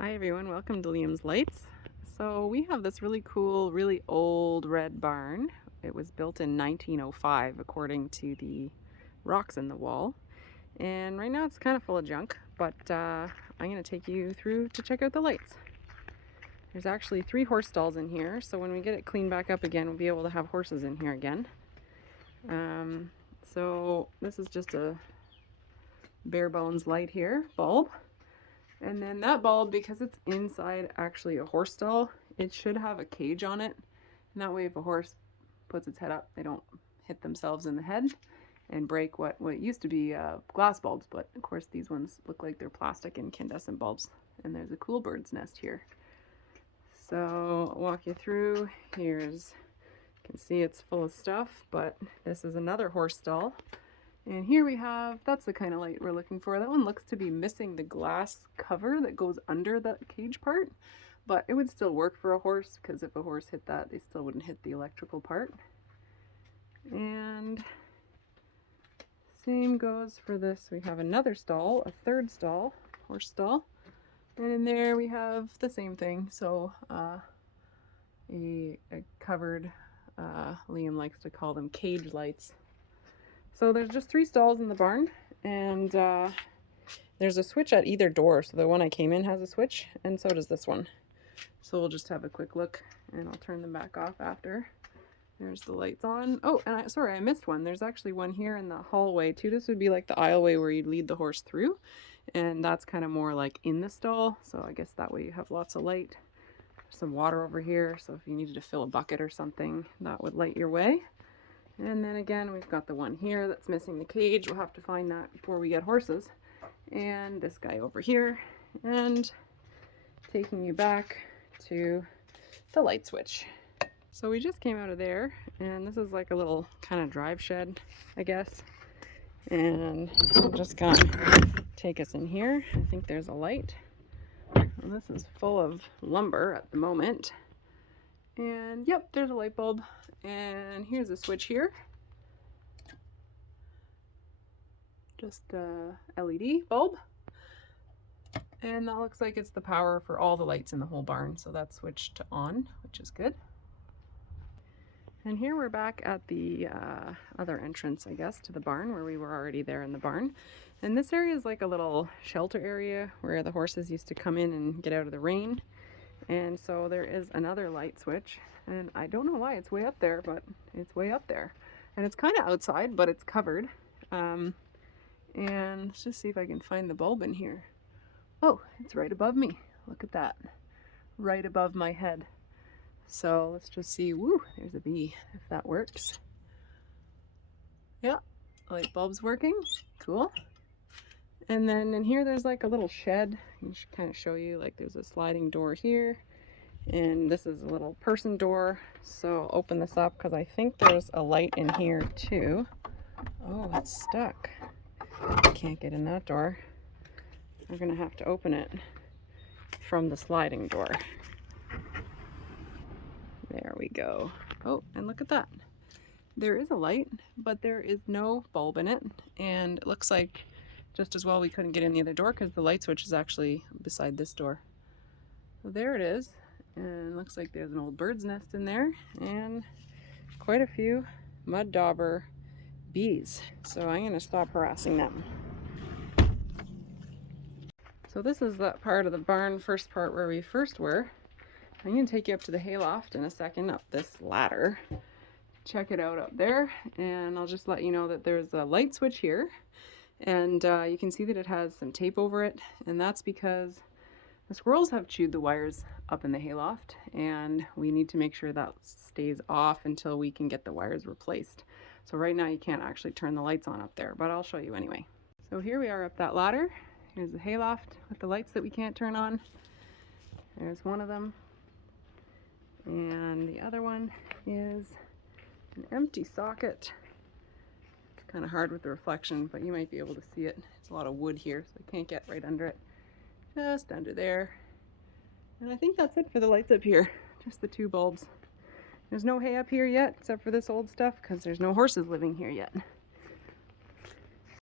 Hi everyone, welcome to Liamslights. So we have this really cool, really old red barn. It was built in 1905 according to the rocks in the wall. And right now it's kind of full of junk, but I'm going to take you through to check out the lights. There's actually 3 horse stalls in here, so when we get it cleaned back up again, we'll be able to have horses in here again. So this is just a bare bones light here, bulb. And then that bulb, because it's inside actually a horse stall, it should have a cage on it. And that way if a horse puts its head up, they don't hit themselves in the head and break what used to be glass bulbs. But of course these ones look like they're plastic and incandescent bulbs. And there's a cool bird's nest here. So I'll walk you through. You can see it's full of stuff, but this is another horse stall. And here we have, that's the kind of light we're looking for. That one looks to be missing the glass cover that goes under the cage part, but it would still work for a horse because if a horse hit that, they still wouldn't hit the electrical part. And same goes for this. We have another stall, a third stall, horse stall. And in there we have the same thing. So a covered, Liam likes to call them cage lights. So there's just 3 stalls in the barn, and there's a switch at either door. So the one I came in has a switch, and so does this one. So we'll just have a quick look, and I'll turn them back off after. There's the lights on. Oh, and sorry, I missed one. There's actually one here in the hallway too. This would be like the aisleway where you'd lead the horse through, and that's kind of more like in the stall. So I guess that way you have lots of light. There's some water over here, so if you needed to fill a bucket or something, that would light your way. And then again, we've got the one here that's missing the cage. We'll have to find that before we get horses. And this guy over here. And taking you back to the light switch. So we just came out of there, and this is like a little kind of drive shed, I guess. And I'm just gonna take us in here. I think there's a light. And this is full of lumber at the moment. And yep, there's a light bulb. And here's a switch here. Just a LED bulb. And that looks like it's the power for all the lights in the whole barn. So that's switched to on, which is good. And here we're back at the other entrance, I guess, to the barn where we were already there in the barn. And this area is like a little shelter area where the horses used to come in and get out of the rain. And so there is another light switch, and I don't know why it's way up there, but it's way up there. And it's kind of outside, but it's covered. And let's just see if I can find the bulb in here. Oh, it's right above me. Look at that. Right above my head. So let's just see. Woo, there's a bee, if that works. Yeah, light bulb's working. Cool. And then in here there's like a little shed. I can kind of show you, like there's a sliding door here. And this is a little person door. So I'll open this up because I think there's a light in here too. Oh, it's stuck. I can't get in that door. We're gonna have to open it from the sliding door. There we go. Oh, and look at that. There is a light, but there is no bulb in it. And it looks like just as well we couldn't get in the other door because the light switch is actually beside this door. So there it is. And it looks like there's an old bird's nest in there and quite a few mud dauber bees. So I'm gonna stop harassing them. So this is that part of the barn, first part where we first were. I'm gonna take you up to the hayloft in a second, up this ladder. Check it out up there, and I'll just let you know that there's a light switch here, and you can see that it has some tape over it, and that's because the squirrels have chewed the wires up in the hayloft, and we need to make sure that stays off until we can get the wires replaced. So right now you can't actually turn the lights on up there, but I'll show you anyway. So here we are up that ladder. Here's the hayloft with the lights that we can't turn on. There's one of them. And the other one is an empty socket. It's kind of hard with the reflection, but you might be able to see it. There's a lot of wood here, so I can't get right under it. Just under there. And I think that's it for the lights up here. Just the 2 bulbs. There's no hay up here yet, except for this old stuff, because there's no horses living here yet.